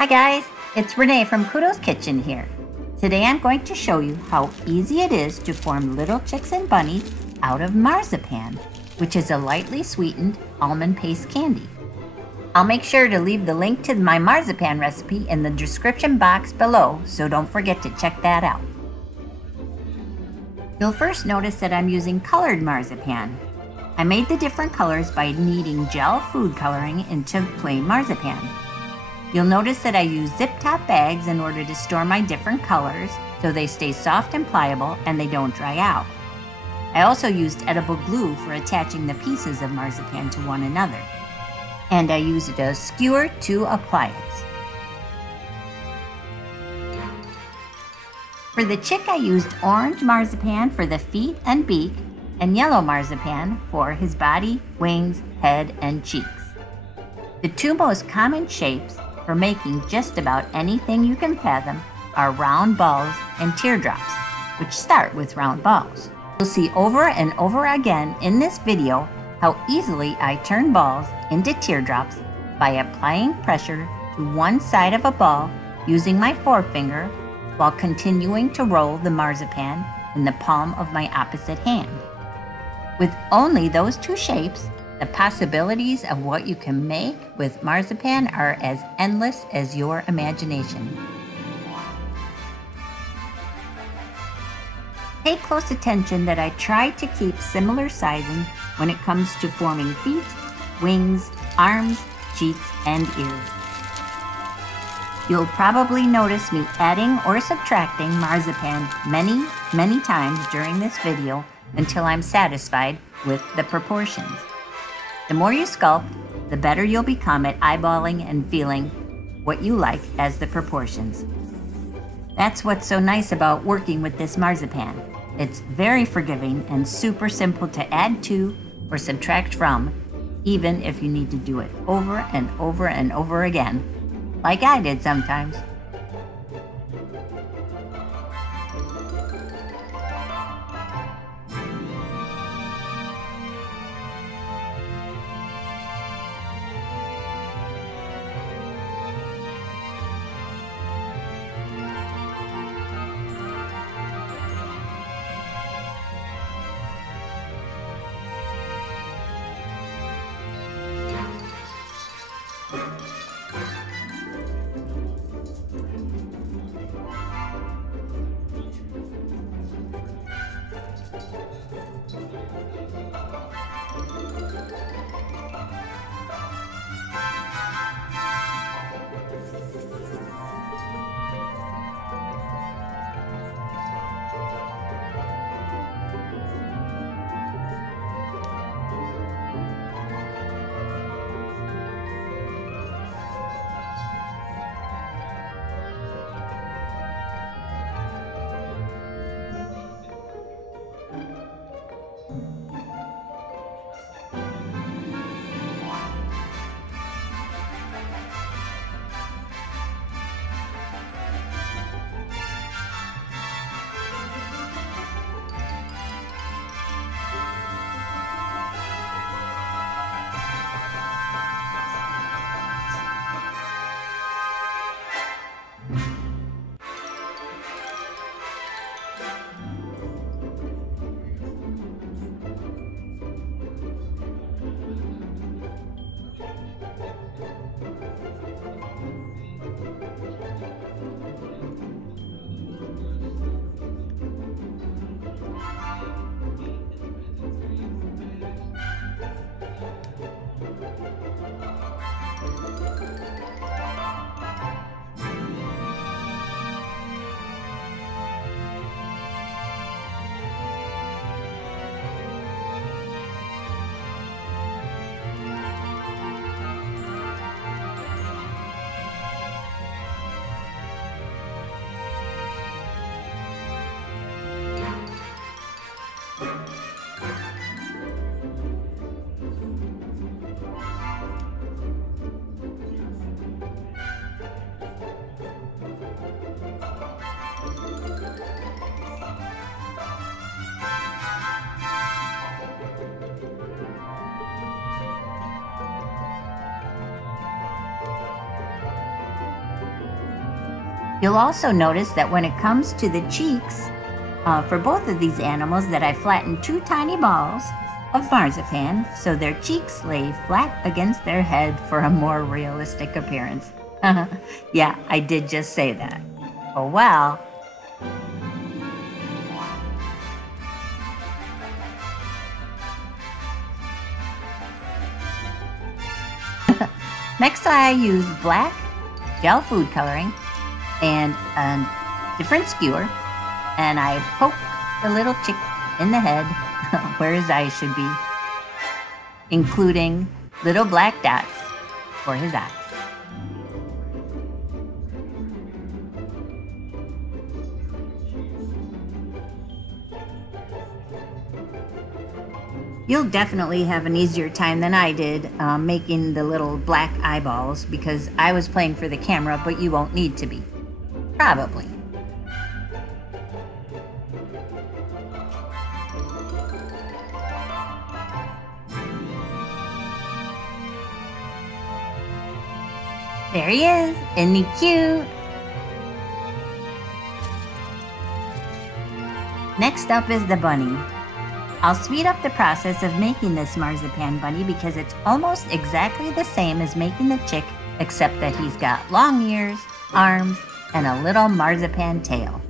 Hi guys, it's Renee from Kudo's Kitchen here. Today I'm going to show you how easy it is to form little chicks and bunnies out of marzipan, which is a lightly sweetened almond paste candy. I'll make sure to leave the link to my marzipan recipe in the description box below, so don't forget to check that out. You'll first notice that I'm using colored marzipan. I made the different colors by kneading gel food coloring into plain marzipan. You'll notice that I use zip-top bags in order to store my different colors so they stay soft and pliable and they don't dry out. I also used edible glue for attaching the pieces of marzipan to one another. And I used a skewer to apply it. For the chick, I used orange marzipan for the feet and beak and yellow marzipan for his body, wings, head, and cheeks. The two most common shapes for making just about anything you can fathom are round balls and teardrops, which start with round balls. You'll see over and over again in this video how easily I turn balls into teardrops by applying pressure to one side of a ball using my forefinger while continuing to roll the marzipan in the palm of my opposite hand. With only those two shapes, the possibilities of what you can make with marzipan are as endless as your imagination. Pay close attention that I try to keep similar sizing when it comes to forming feet, wings, arms, cheeks, and ears. You'll probably notice me adding or subtracting marzipan many times during this video until I'm satisfied with the proportions. The more you sculpt, the better you'll become at eyeballing and feeling what you like as the proportions. That's what's so nice about working with this marzipan. It's very forgiving and super simple to add to or subtract from, even if you need to do it over and over and over again, like I did sometimes. You'll also notice that when it comes to the cheeks, for both of these animals, that I flattened 2 tiny balls of marzipan so their cheeks lay flat against their head for a more realistic appearance. Yeah, I did just say that. Oh well. Next, I use black gel food coloring and a different skewer, and I poke the little chick in the head where his eyes should be, including little black dots for his eyes. You'll definitely have an easier time than I did making the little black eyeballs, because I was playing for the camera, but you won't need to be. Probably. There he is. Isn't he cute? Next up is the bunny. I'll speed up the process of making this marzipan bunny because it's almost exactly the same as making the chick, except that he's got long ears, arms, and a little marzipan tail.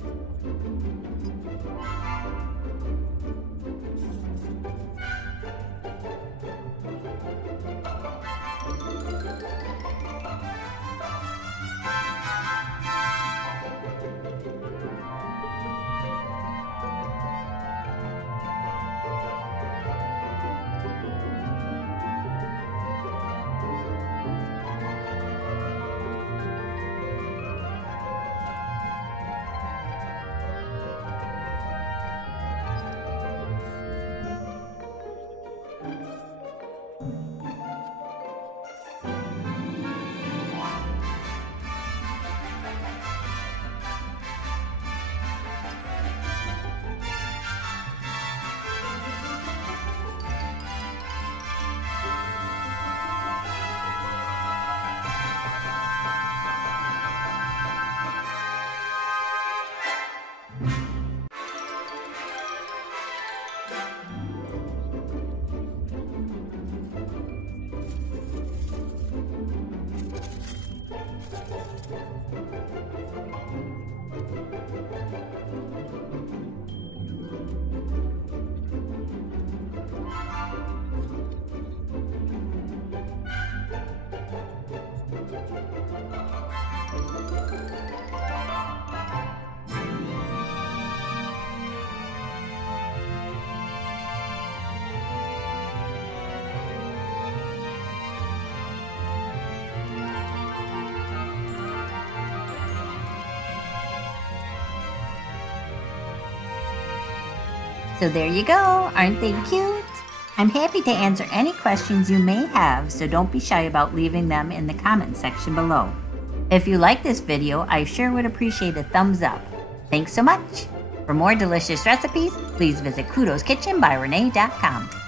So there you go, aren't they cute? I'm happy to answer any questions you may have, so don't be shy about leaving them in the comment section below. If you like this video, I sure would appreciate a thumbs up. Thanks so much. For more delicious recipes, please visit kudoskitchenbyrenee.com.